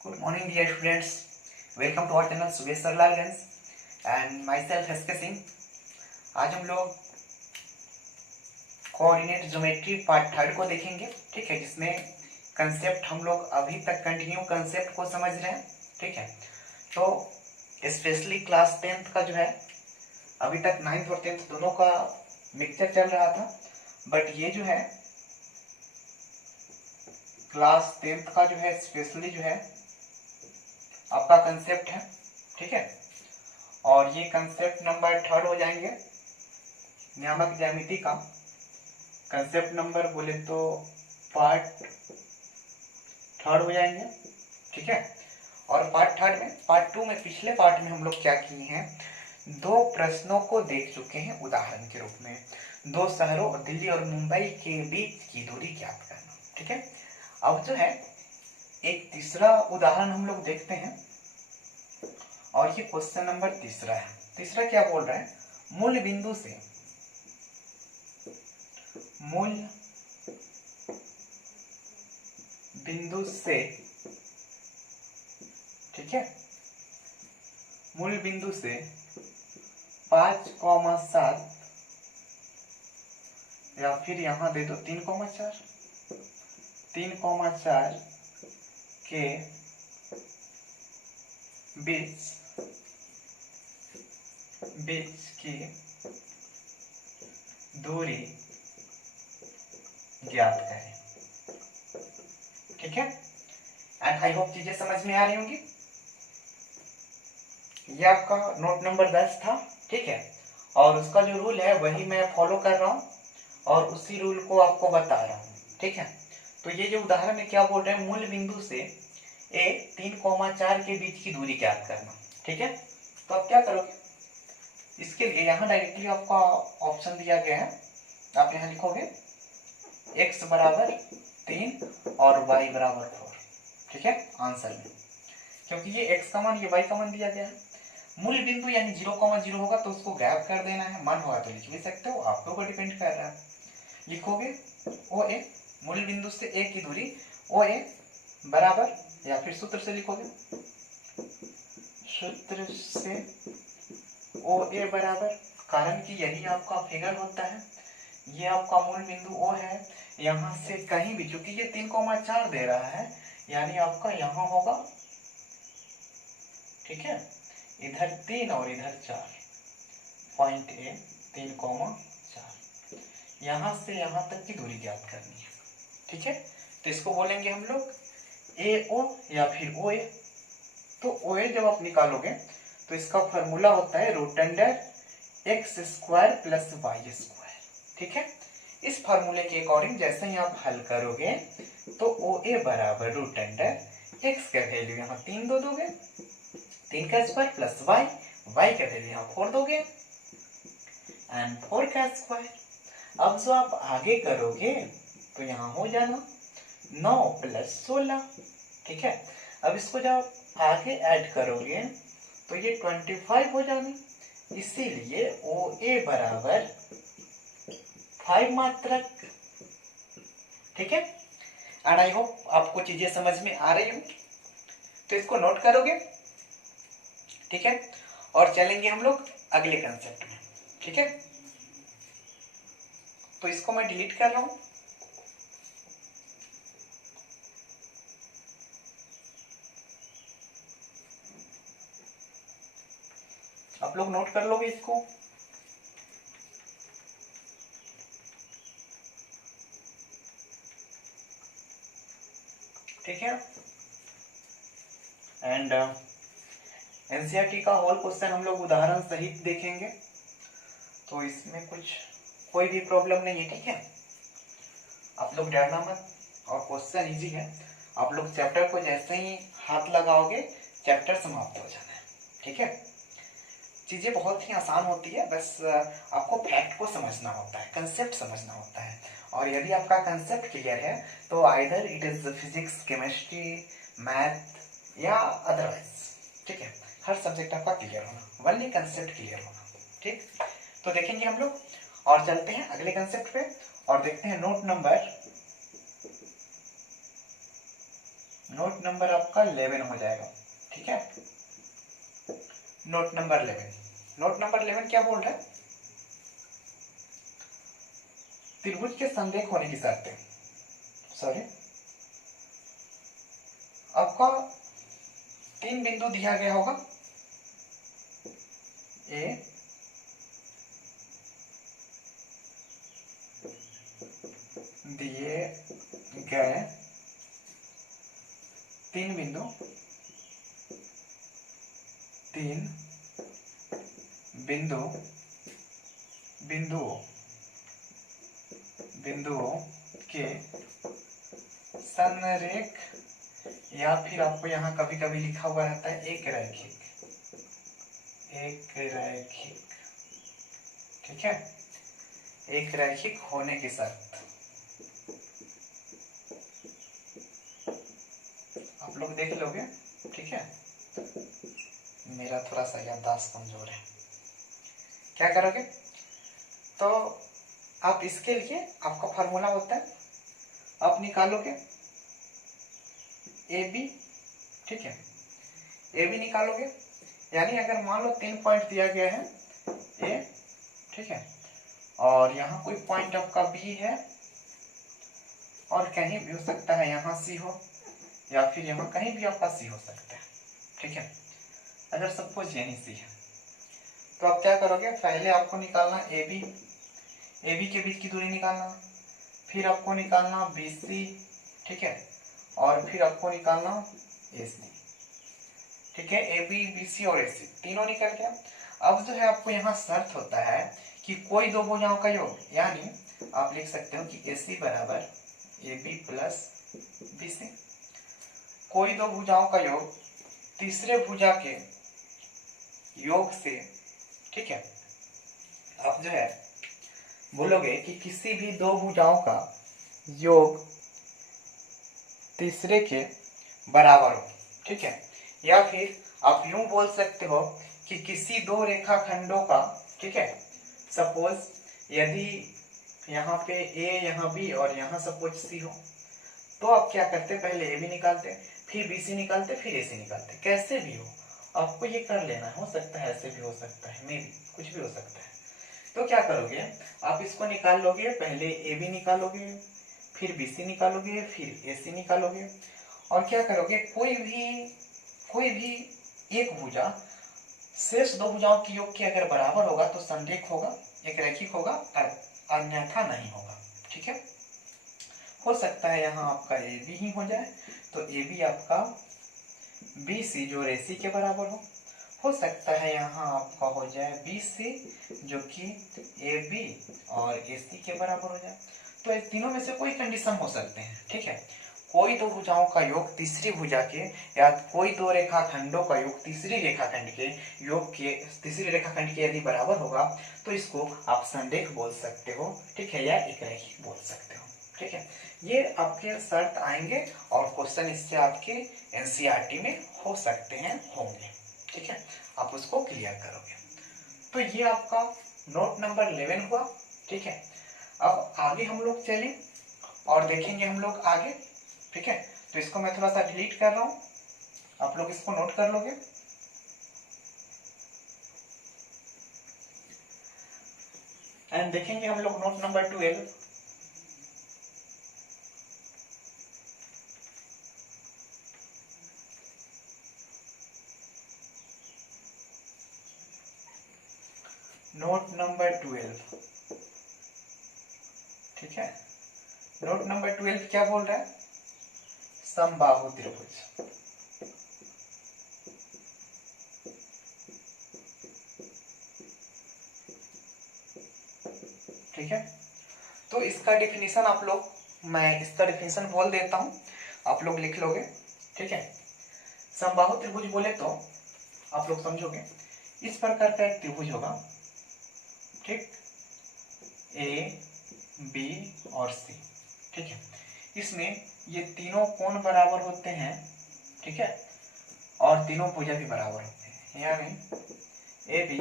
Good morning, dear students. Welcome to our channel Subesh Saralalganj and myself S K Singh. आज हम लोग coordinate geometry part third को देखेंगे, ठीक है, जिसमें कंसेप्ट हम लोग अभी तक कंटिन्यू कंसेप्ट को समझ रहे हैं, ठीक है। तो स्पेशली क्लास 10th का जो है, अभी तक 9th और 10th दोनों का मिक्सचर चल रहा था, बट ये जो है क्लास 10th का जो है स्पेशली जो है आपका कंसेप्ट है, ठीक है। और ये कंसेप्ट नंबर थर्ड हो जाएंगे। नियामक ज्यामिति का कंसेप्ट नंबर बोले तो पार्ट थर्ड हो जाएंगे, ठीक है। और पार्ट टू में पिछले पार्ट में हम लोग क्या किए हैं, दो प्रश्नों को देख चुके हैं उदाहरण के रूप में। दो शहरों दिल्ली और मुंबई के बीच की दूरी ज्ञात करना, ठीक है। अब जो है एक तीसरा उदाहरण हम लोग देखते हैं, और ये क्वेश्चन नंबर तीसरा है। तीसरा क्या बोल रहा है, मूल बिंदु से ठीक है, मूल बिंदु से 5,7 या फिर यहां दे दो 3,4 के बीच की दूरी ज्ञात करें, ठीक है। एंड आई होप चीजें समझ में आ रही होंगी। ये आपका नोट नंबर 10 था, ठीक है, और उसका जो रूल है वही मैं फॉलो कर रहा हूं और उसी रूल को आपको बता रहा हूं, ठीक है। तो ये जो उदाहरण है क्या बोल रहे हैं, मूल बिंदु से ए 3,4 के बीच की दूरी ज्ञात करना, ठीक है। तो आप क्या करोगे, इसके लिए यहाँ डायरेक्टली आपका ऑप्शन दिया गया है, आप यहाँ लिखोगे x बराबर 3 और y बराबर 4, ठीक है, आंसर में। क्योंकि ये x का मान ये y का मान दिया गया है। मूल बिंदु यानी 0,0 होगा तो उसको गैप कर देना है, मन होगा तो लिख भी सकते हो, आपके ऊपर डिपेंड कर रहा है। लिखोगे OA, मूल बिंदु से a की दूरी OA बराबर, या फिर सूत्र से लिखोगे, सूत्र से OA बराबर, कारण कि यही आपका फिगर होता है, ये आपका मूल बिंदु O है, यहां से कहीं भी, चूंकि ये 3,4 दे रहा है, यानी आपका यहां होगा, ठीक है, इधर 3 और इधर 4, पॉइंट A 3,4, यहां से यहां तक की दूरी ज्ञात करनी है, ठीक है। तो इसको बोलेंगे हम लोग AO या फिर OA। तो OA जब आप निकालोगे तो इसका फॉर्मूला होता है root under x² plus y², ठीक है। इस फार्मूले के अकॉर्डिंग जैसे ही आप हल करोगे तो OA बराबर रूट अंडर x का वैल्यू यहाँ 3 दो दोगे, 3 का स्क्वायर प्लस y का वैल्यू यहाँ 4 दोगे एंड 4 का स्क्वायर। अब जो आप आगे करोगे तो यहाँ हो जाना 9 प्लस 16, ठीक है। अब इसको जब आगे ऐड करोगे तो ये 25 हो जानी, इसीलिए OA बराबर 5 मात्रक, ठीक है। एंड आई होप आपको चीजें समझ में आ रही होंगी। तो इसको नोट करोगे, ठीक है, और चलेंगे हम लोग अगले कंसेप्ट में, ठीक है। तो इसको मैं डिलीट कर रहा हूं। आप लोग नोट कर लोगे इसको, ठीक है। एंड एनसीईआरटी का होल क्वेश्चन हम लोग उदाहरण सहित देखेंगे, तो इसमें कोई भी प्रॉब्लम नहीं है, ठीक है। आप लोग डरना मत, और क्वेश्चन इजी है। आप लोग चैप्टर को जैसे ही हाथ लगाओगे चैप्टर समाप्त हो जाना है, ठीक है। चीजें बहुत ही आसान होती है, बस आपको फैक्ट को समझना होता है, कंसेप्ट समझना होता है। और यदि आपका कंसेप्ट क्लियर है तो either it is physics, chemistry, math या अदरवाइज, ठीक है, हर सब्जेक्ट आपका क्लियर होना, वनली कंसेप्ट क्लियर होना, ठीक। तो देखेंगे हम लोग और चलते हैं अगले कंसेप्ट पे और देखते हैं नोट नंबर आपका 11 हो जाएगा। ठीक है, नोट नंबर 11, नोट नंबर 11 क्या बोल रहा है? त्रिभुज के संरेख होने की शर्तें। सॉरी, आपका 3 बिंदु दिया गया होगा, ए दिए गए 3 बिंदु, 3 बिंदुओं के संरेख, या फिर आपको यहाँ कभी कभी लिखा हुआ रहता है एक रैखिक, ठीक है, एक रैखिक होने की शर्त। आप लोग देख लोगे, ठीक है, मेरा थोड़ा सा याददाश्त कमजोर है। क्या करोगे? तो आप इसके लिए आपका फार्मूला होता है, आप निकालोगे ए बी, ठीक है, ए बी निकालोगे, यानी अगर मान लो 3 पॉइंट दिया गया है ए, ठीक है, और यहाँ कोई पॉइंट आपका बी है, और कहीं भी हो सकता है यहाँ सी हो, या फिर यहाँ कहीं भी आपका सी हो सकता है। ठीक है, अगर सपोज यहीं सी है, तो आप क्या करोगे? पहले आपको निकालना ए बी के बीच की दूरी निकालना, फिर आपको निकालना बी सी, ठीक है, और फिर आपको निकालना ए सी। ठीक है, ए बी सी और ए सी तीनों निकल गया। अब जो है आपको यहाँ शर्त होता है कि कोई दो भुजाओं का योग, यानी आप लिख सकते हो कि ए सी बराबर A B plus B C. कोई दो भुजाओं का योग तीसरे भुजा के योग से, ठीक है, आप जो है बोलोगे कि किसी भी दो भुजाओं का योग तीसरे के बराबर हो। ठीक है, या फिर आप यूं बोल सकते हो कि किसी दो रेखाखंडों का, ठीक है, सपोज यदि यहाँ पे ए, यहाँ बी और यहाँ सपोज सी हो, तो आप क्या करते? पहले ए बी निकालते, फिर बी सी निकालते, फिर ए सी निकालते। कैसे भी हो आपको ये कर लेना, हो सकता है ऐसे भी हो सकता है, मे भी कुछ भी हो सकता है। तो क्या करोगे? आप इसको निकाल लोगे, पहले ए बी निकालोगे, फिर बी सी निकालोगे, फिर ए सी निकालोगे, और क्या करोगे? कोई भी एक भुजा शेष दो भुजाओं की योग के अगर बराबर होगा तो संरेख होगा, एक रैखिक होगा, अन्यथा नहीं होगा। ठीक है, हो सकता है यहाँ आपका ए बी ही हो जाए, तो ए बी आपका बी सी जो ए सी के बराबर हो सकता है यहाँ आपका हो जाए बी सी जो कि ए बी और ए सी के बराबर हो जाए। तो इन तीनों में से कोई कंडीशन हो सकते हैं। ठीक है, कोई दो भुजाओं का योग तीसरी भुजा के, या कोई दो रेखाखंडों का योग तीसरी रेखाखंड के योग के, तीसरी रेखाखंड के यदि बराबर होगा तो इसको आप संरेख बोल सकते हो। ठीक है, या एक रैखिक बोल सकते हो। ठीक है, ये आपके शर्त आएंगे और क्वेश्चन इससे आपके एनसीईआरटी में हो सकते हैं, होंगे। ठीक है, आप उसको क्लियर करोगे। तो ये आपका नोट नंबर 11 हुआ। ठीक है, अब आगे हम लोग चलें और देखेंगे हम लोग आगे। ठीक है, तो इसको मैं थोड़ा सा डिलीट कर रहा हूं, आप लोग इसको नोट कर लोगे। एंड देखेंगे हम लोग नोट नंबर 12। नोट नंबर 12, ठीक है, नोट नंबर 12 क्या बोल रहा है? समबाहु त्रिभुज। ठीक है, तो इसका डेफिनेशन आप लोग, मैं इसका डेफिनेशन बोल देता हूं, आप लोग लिख लोगे। ठीक है, समबाहु त्रिभुज बोले तो आप लोग समझोगे, इस प्रकार का एक त्रिभुज होगा। ठीक, ए बी और सी। ठीक है, इसमें ये तीनों कोण बराबर होते हैं। ठीक है, और तीनों भुजा भी बराबर होते हैं, यानी ए बी,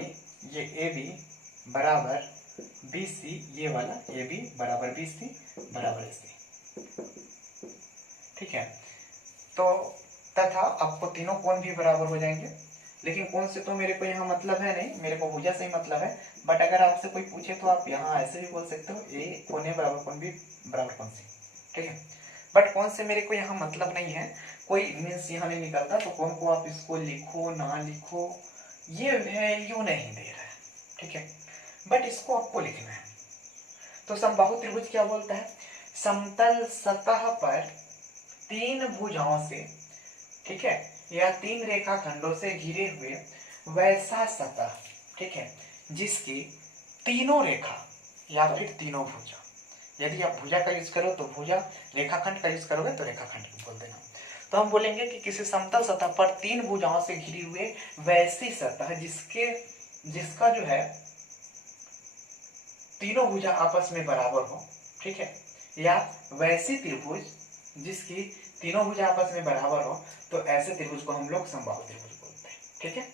ये ए बी बराबर बी सी, ये वाला ए बी बराबर बी सी बराबर सी। ठीक है, तो तथा आपको तीनों कोण भी बराबर हो जाएंगे। लेकिन कोण से तो मेरे को यहाँ मतलब है नहीं, मेरे को भुजा से ही मतलब है। बट अगर आपसे कोई पूछे तो आप यहाँ ऐसे भी बोल सकते हो, ए कोण ए बराबर कोण बी बराबर कोण सी, ठीक है। बट कोण से मेरे को यहाँ मतलब नहीं है, कोई मीन्स यहाँ नहीं निकलता। तो कोण को आप इसको लिखो ना लिखो ये वैल्यू नहीं दे रहा है, ठीक है। बट इसको आपको लिखना है। तो समबाहु त्रिभुज क्या बोलता है? समतल सतह पर तीन भुजाओं से, ठीक है, या तीन रेखाखंडों से घिरे हुए वैसा सतह, ठीक है, जिसकी तीनों रेखा या फिर तीनों भुजा, यदि आप भुजा का यूज करो तो भुजा, रेखाखंड का यूज करोगे तो रेखाखंड बोल देना। तो हम बोलेंगे कि किसी समतल सतह पर तीन भुजाओं से घिरी हुए वैसी सतह जिसका जो है तीनों भुजा आपस में बराबर हो, ठीक है, या वैसी त्रिभुज जिसकी तीनों भुजा आपस में बराबर हो, तो ऐसे त्रिभुज को हम लोग समबाहु त्रिभुज बोलते हैं, ठीक है।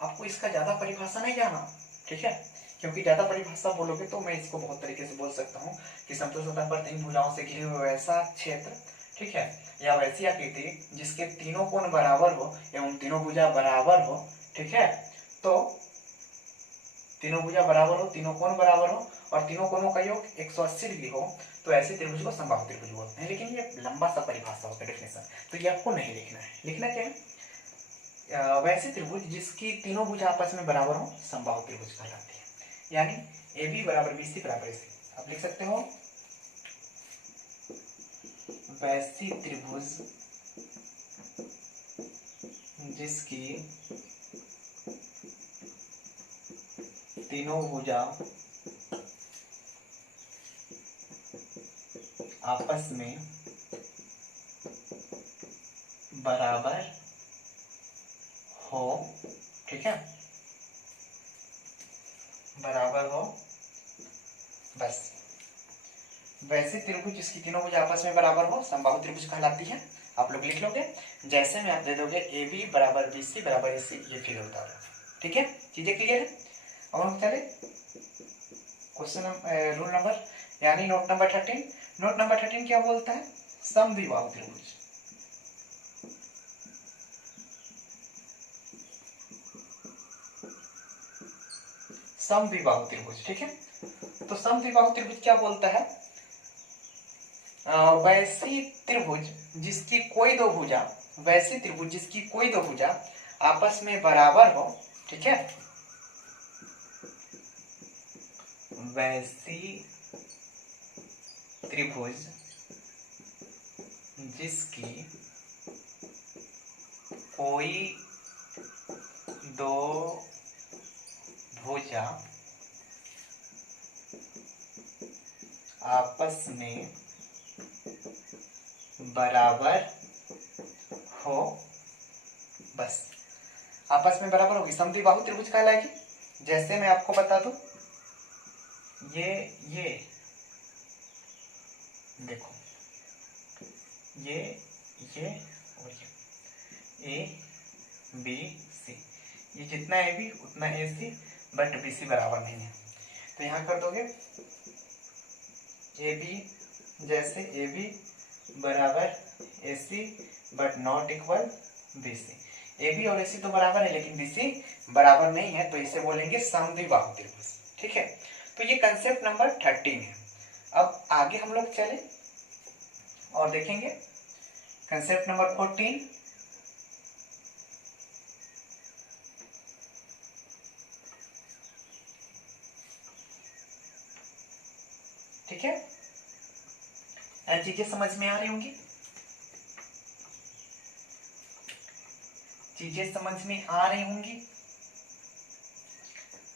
आपको इसका ज्यादा परिभाषा नहीं जाना, ठीक है, क्योंकि ज्यादा परिभाषा बोलोगे तो मैं इसको बहुत तरीके से बोल सकता हूँ कि समतल सतह पर तीन भुजाओं से घिरे हुए वैसा क्षेत्र, ठीक है, या वैसी आकृति जिसके तीनों कोण बराबर हो एवं तीनों भुजा बराबर हो, ठीक है, तो तीनों भुजा बराबर हो, तीनों कोण बराबर हो और तीनों कोणों का योग 180 डिग्री हो, तो ऐसे त्रिभुज को समबाहु त्रिभुज बोलते हैं। लेकिन ये लंबा सा परिभाषा होता है, डेफिनेशन, तो ये आपको नहीं लिखना है। लिखना क्या है? वैसे त्रिभुज जिसकी तीनों भुजा आपस में बराबर हो समबाहु त्रिभुज कहलाती है। यानी ए बी बराबर बी सी बराबर ए सी, आप लिख सकते हो वैसी त्रिभुज जिसकी तीनों भुजा आपस में बराबर हो, ठीक है, बराबर हो, बस। वैसे त्रिभुज जिसकी तीनों भुजा आपस में बराबर हो समबाहु त्रिभुज कहलाती है। आप लोग लिख लोगे, जैसे में आप दे दोगे ए बी बराबर बी सी बराबर ए सी, ये फिगर उतारो, ठीक है। चीजें क्लियर है? अब हम चले क्वेश्चन रूल नंबर यानी नोट नंबर 13। नोट नंबर 13 क्या बोलता है? समद्विबाहु त्रिभुज। समद्विबाहु त्रिभुज, ठीक है। तो समद्विबाहु त्रिभुज क्या बोलता है? वैसी त्रिभुज जिसकी कोई दो भुजा, वैसी त्रिभुज जिसकी कोई दो भुजा आपस में बराबर हो, ठीक है, वैसी त्रिभुज जिसकी कोई दो भुजा आपस में बराबर हो, बस। आपस में बराबर होगी, समद्विबाहु त्रिभुज कहलाएगी। जैसे मैं आपको बता दूं, ये देखो, ये और ये ए बी सी, ये जितना ए बी उतना ए सी, बट बी सी बराबर नहीं है। तो यहां कर दोगे ए बी, जैसे ए बी बराबर A C but not equal B C. A B और ए सी तो बराबर है लेकिन बी सी बराबर नहीं है, तो इसे बोलेंगे समद्विबाहु त्रिभुज, ठीक है। तो ये कंसेप्ट नंबर 13 है। अब आगे हम लोग चले और देखेंगे कंसेप्ट नंबर 14। ठीक है, चीजें समझ में आ रही होंगी, चीजें समझ में आ रही होंगी।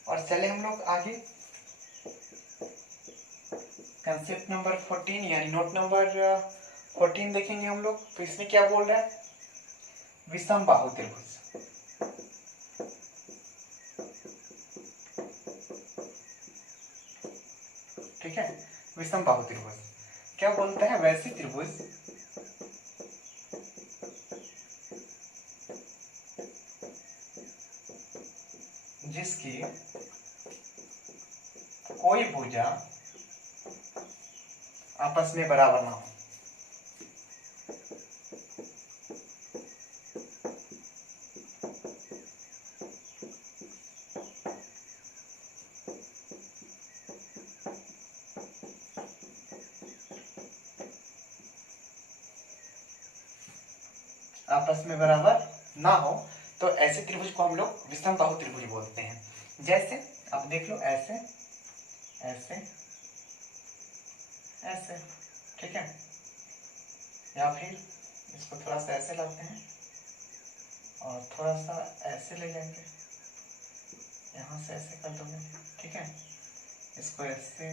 और चले हम लोग आगे कंसेप्ट नंबर 14 यानी नोट नंबर 14 देखेंगे हम लोग। तो इसमें क्या बोल रहा है? विषमबाहु त्रिभुज। ठीक है, विषमबाहु त्रिभुज क्या बोलता है? वैसी त्रिभुज जिसकी कोई भुजा आपस में बराबर ना हो, आपस में बराबर ना हो तो ऐसे त्रिभुज को हम लोग विषम बाहु त्रिभुज बोलते हैं। जैसे अब देख लो, ऐसे ऐसे ऐसे, ठीक है, या फिर इसको थोड़ा सा ऐसे लाते हैं और थोड़ा सा ऐसे ले लेंगे, यहाँ से ऐसे कर दोगे, ठीक है, इसको ऐसे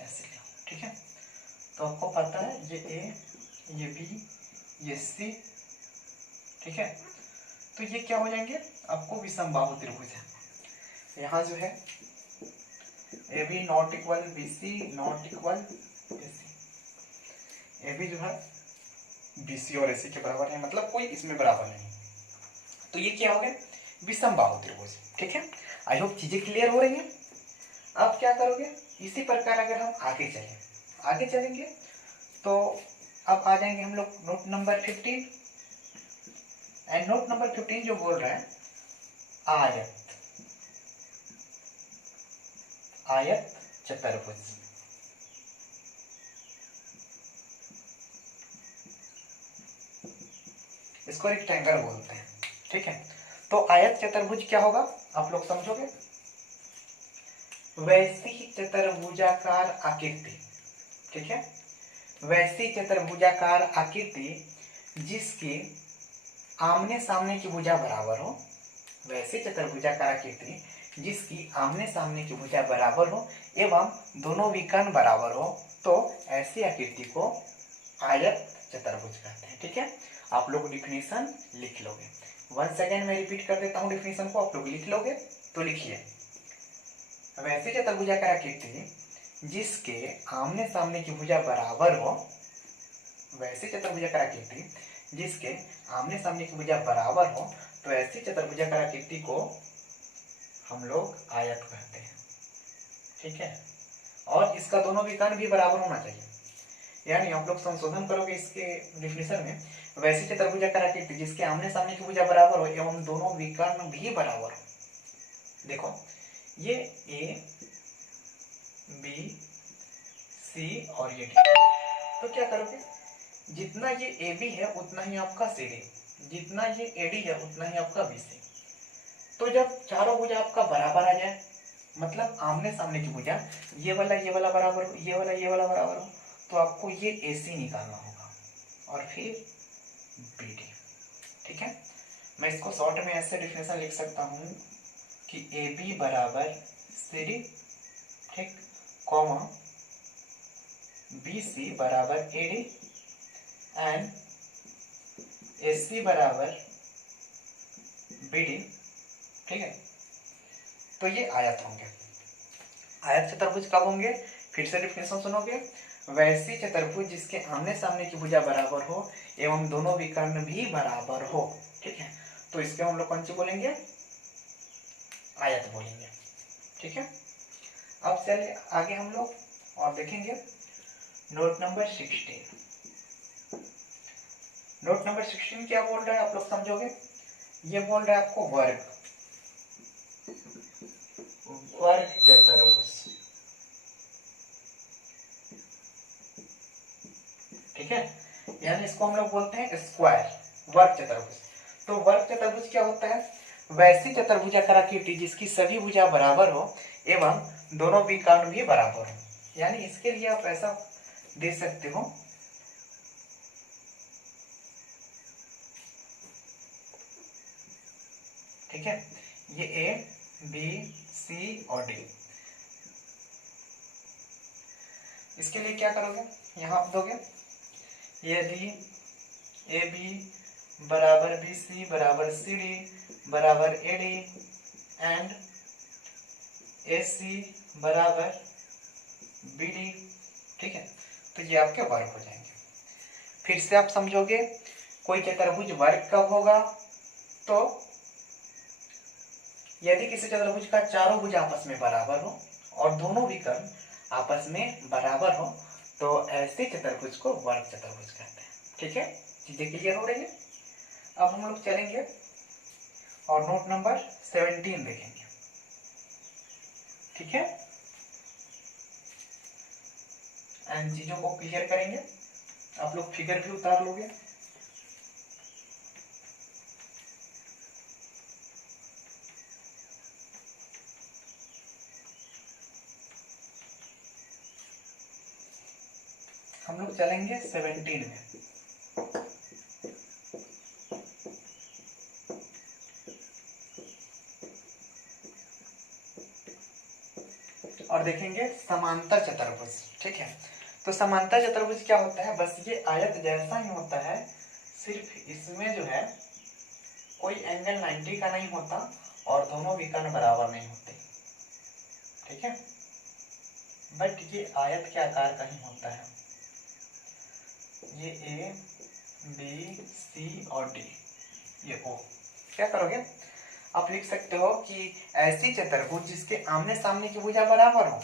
ऐसे ले, ठीक है। तो आपको पता है ये ए, ये बी, ये सी, ठीक है, तो ये क्या हो जाएंगे, आपको विषम बाहु त्रिभुज है। यहाँ जो है A B not equal B C not equal A C, A B जो है बी सी और ए सी के बराबर है, मतलब कोई इसमें बराबर नहीं, तो ये क्या हो गया, विषम बाहु त्रिभुज, ठीक है। आई होप चीजें क्लियर हो रही हैं। अब क्या करोगे, इसी प्रकार अगर हम आगे चलेंगे तो अब आ जाएंगे हम लोग note number 15। And note number 15 जो बोल रहा है आयत चतुर्भुज। इसको रेक्टेंगल बोलते हैं, ठीक है। तो आयत चतुर्भुज क्या होगा, आप लोग समझोगे, वैसी चतुर्भुजाकार आकृति, ठीक है, वैसी चतुर्भुजाकार आकृति जिसके आमने सामने की भुजा बराबर हो, वैसी चतुर्भुजाकार आकृति जिसकी आमने सामने की भुजा बराबर हो एवं दोनों विकर्ण बराबर हो, तो ऐसी आकृति को आयत चतुर्भुज कहते हैं, ठीक है। आप लोग डिफिनेशन लिख लोगे, वन सेकेंड में रिपीट कर देता हूं डिफिनेशन को, आप लोग लिख लोगे तो लिखिए, वैसी चतुर्भुजाकार आकृति जिसके आमने सामने की भुजा बराबर हो, वैसी चतुर्भुजाकार आकृति जिसके आमने सामने की भुजा बराबर हो, तो ऐसी चतुर्भुजाकार आकृति को हम लोग आयत कहते हैं, ठीक है। और इसका दोनों विकर्ण भी बराबर होना चाहिए, यानी आप लोग संशोधन करोगे इसके डिफिनेशन में, वैसी चतुर्भुजाकार आकृति जिसके आमने सामने की भुजा बराबर हो एवं दोनों विकर्ण भी बराबर हो। देखो ये ए बी सी और ये डी, तो क्या करोगे, जितना ये ए बी है उतना ही आपका सी डी, जितना ये ए डी है उतना ही आपका बी सी। तो जब चारों भुजा आपका बराबर आ जाए, मतलब आमने सामने की भुजा, ये वाला बराबर हो, ये वाला बराबर हो, तो आपको ये ए सी निकालना होगा और फिर बी डी, ठीक है। मैं इसको शॉर्ट में ऐसे डिफिनेशन लिख सकता हूं कि ए बी बराबर सी डी, ठीक, कॉमा बी सी बराबर A D and A C बराबर बी डी, ठीक है। तो ये आयत होंगे। आयत चतुर्भुज कब होंगे, फिर से डिफिनेशन सुनोगे, वैसी चतुर्भुज जिसके आमने सामने की भुजा बराबर हो एवं दोनों विकर्ण भी बराबर हो, ठीक है। तो इसके हम लोग कौन सी बोलेंगे, आयत बोलेंगे, ठीक है। अब चलिए आगे हम लोग और देखेंगे नोट नंबर 16। नोट नंबर 16 क्या बोल रहा है, आप लोग समझोगे, ये बोल रहा है आपको वर्ग चतुर्भुज, ठीक है, यानी इसको हम लोग बोलते हैं स्क्वायर, वर्ग चतुर्भुज। तो वर्ग चतुर्भुज क्या होता है, वैसी चतुर्भुजाकार आकृति जिसकी सभी भुजा बराबर हो एवं दोनों विकर्ण भी बराबर हो, यानी इसके लिए आप ऐसा दे सकते हो, ठीक है, ये ए बी सी और डी, इसके लिए क्या करोगे, यहां आप दोगे यदि ए बी बराबर बी सी बराबर सी डी बराबर A D and A C बराबर बी डी, ठीक है, तो ये आपके वर्ग हो जाएंगे। फिर से आप समझोगे, कोई चतुर्भुज वर्ग कब होगा, तो यदि किसी चतुर्भुज का चारों भुजा आपस में बराबर हो और दोनों विकर्ण आपस में बराबर हो, तो ऐसे चतुर्भुज को वर्ग चतुर्भुज कहते हैं, ठीक है। चीजें क्लियर हो रही है। अब हम लोग चलेंगे और नोट नंबर 17 देखेंगे, ठीक है, एंड चीजों को क्लियर करेंगे। आप लोग फिगर भी उतार लोगे हम लोग चलेंगे 17 में। और देखेंगे समांतर चतुर्भुज। ठीक है, तो समांतर चतुर्भुज क्या होता है, बस ये आयत जैसा ही होता है, सिर्फ इसमें जो है कोई एंगल 90 का नहीं होता और दोनों विकर्ण बराबर नहीं होते। ठीक है, बट ये आयत के आकार का ही होता है। ये ए बी सी और डी, ये ओ। क्या करोगे, आप लिख सकते हो कि ऐसी चतुर्भुज जिसके आमने सामने की भुजा बराबर हो।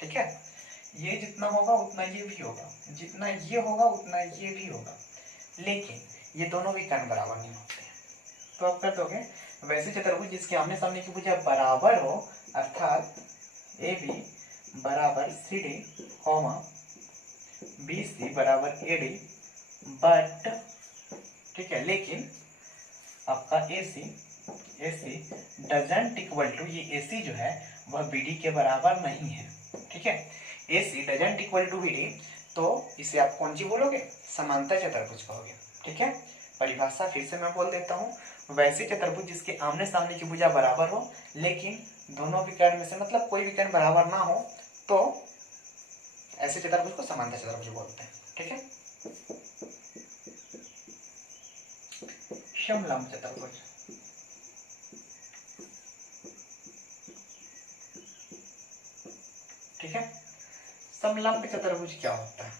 ठीक है, ये जितना होगा उतना ये भी होगा, जितना ये होगा उतना ये भी होगा, लेकिन ये दोनों भी कर्ण बराबर नहीं होते हैं। तो आप कर दोगे वैसी चतुर्भुज जिसके आमने सामने की भुजा बराबर हो, अर्थात ए बी बराबर C D comma B C बराबर ए डी, बट ठीक है, लेकिन आपका A C doesn't equal to, ये ए सी जो है वह बी डी के बराबर नहीं है। ठीक है, A C doesn't equal to B D, तो इसे आप कौन सी बोलोगे, समांतर चतुर्भुज कहोगे। ठीक है, परिभाषा फिर से मैं बोल देता हूँ, वैसी चतुर्भुज जिसके आमने सामने की भुजा बराबर हो लेकिन दोनों विकर्ण में से मतलब कोई विकर्ण बराबर ना हो, तो ऐसे चतुर्भुज को समांतर चतुर्भुज बोलते हैं। ठीक है, समलंब चतुर्भुज। ठीक है, समलंब चतुर्भुज क्या होता है,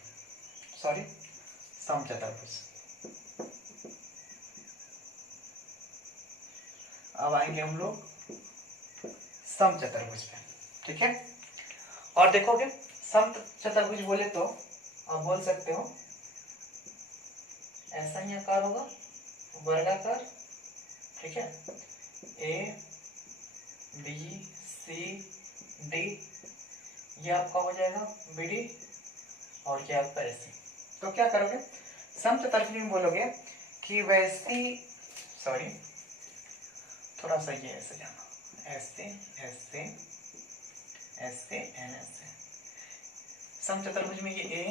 सॉरी समचतुर्भुज। अब आएंगे हम लोग समचतुर्भुज पे। ठीक है, और देखोगे समचतुर्भुज बोले तो आप बोल सकते हो ऐसा ही आकार होगा, वर्गाकार। ठीक है, ए बी सी डी, ये आपका हो जाएगा बी डी, और क्या आपका ऐसे। तो क्या करोगे, समचतुर्भुज में बोलोगे कि वैसी, सॉरी थोड़ा सा ये ऐसे जाना, ऐसे ऐसे ऐसे एंड ऐसे। समचतुर्भुज में ये ए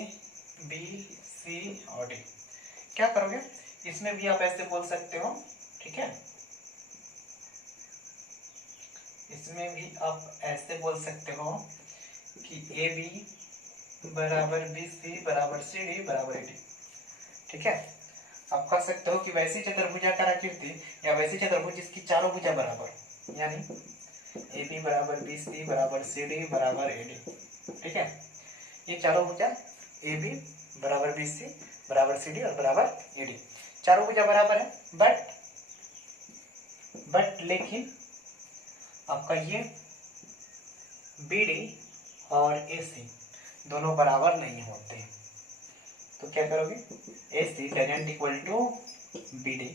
बी सी और डी, क्या करोगे, इसमें भी आप ऐसे बोल सकते हो। ठीक है, इसमें भी आप ऐसे बोल सकते हो कि ए बी बराबर बी सी बराबर सी डी बराबर ए डी। ठीक है, आप कह सकते हो कि वैसी चतुर्भुजाकार आकृति या वैसी चतुर्भुज जिसकी चारों भुजा बराबर, यानी ए बी बराबर बी सी बराबर सी डी बराबर ए डी। ठीक है, ये चारों भुजा ए बी बराबर बी सी बराबर सी डी और बराबर ए डी, चारों भुजा बराबर है, बट लेकिन आपका ये बी डी और ए सी दोनों बराबर नहीं होते हैं। तो क्या करोगे, A C doesn't equal to B D,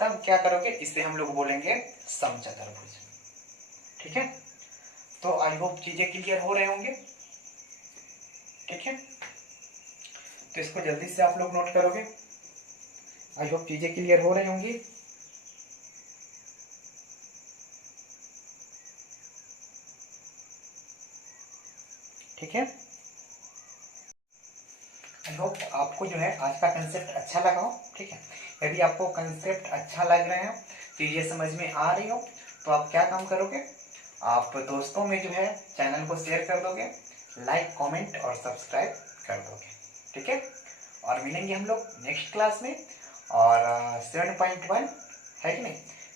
तब क्या करोगे, इसे हम लोग बोलेंगे समचतुर्भुज। ठीक है, तो आई होप चीजें क्लियर हो रहे होंगे। ठीक है, तो इसको जल्दी से आप लोग नोट करोगे, आई होप चीजें क्लियर हो रही होंगी। ठीक है, आई होप आपको जो है आज का कंसेप्ट अच्छा लगा हो। ठीक है, यदि आपको कंसेप्ट अच्छा लग रहे हैं, चीजें समझ में आ रही हो, तो आप क्या काम करोगे, आप दोस्तों में जो है चैनल को शेयर कर दोगे, लाइक कमेंट और सब्सक्राइब कर दोगे। ठीक है, और मिलेंगे हम लोग नेक्स्ट क्लास में। और 7.1 है कि नहीं,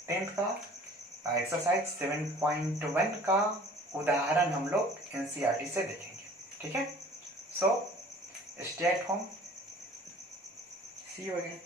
10th का एक्सरसाइज 7.1 का उदाहरण हम लोग एनसीईआरटी से देखेंगे। ठीक है, so stay at home, see you again.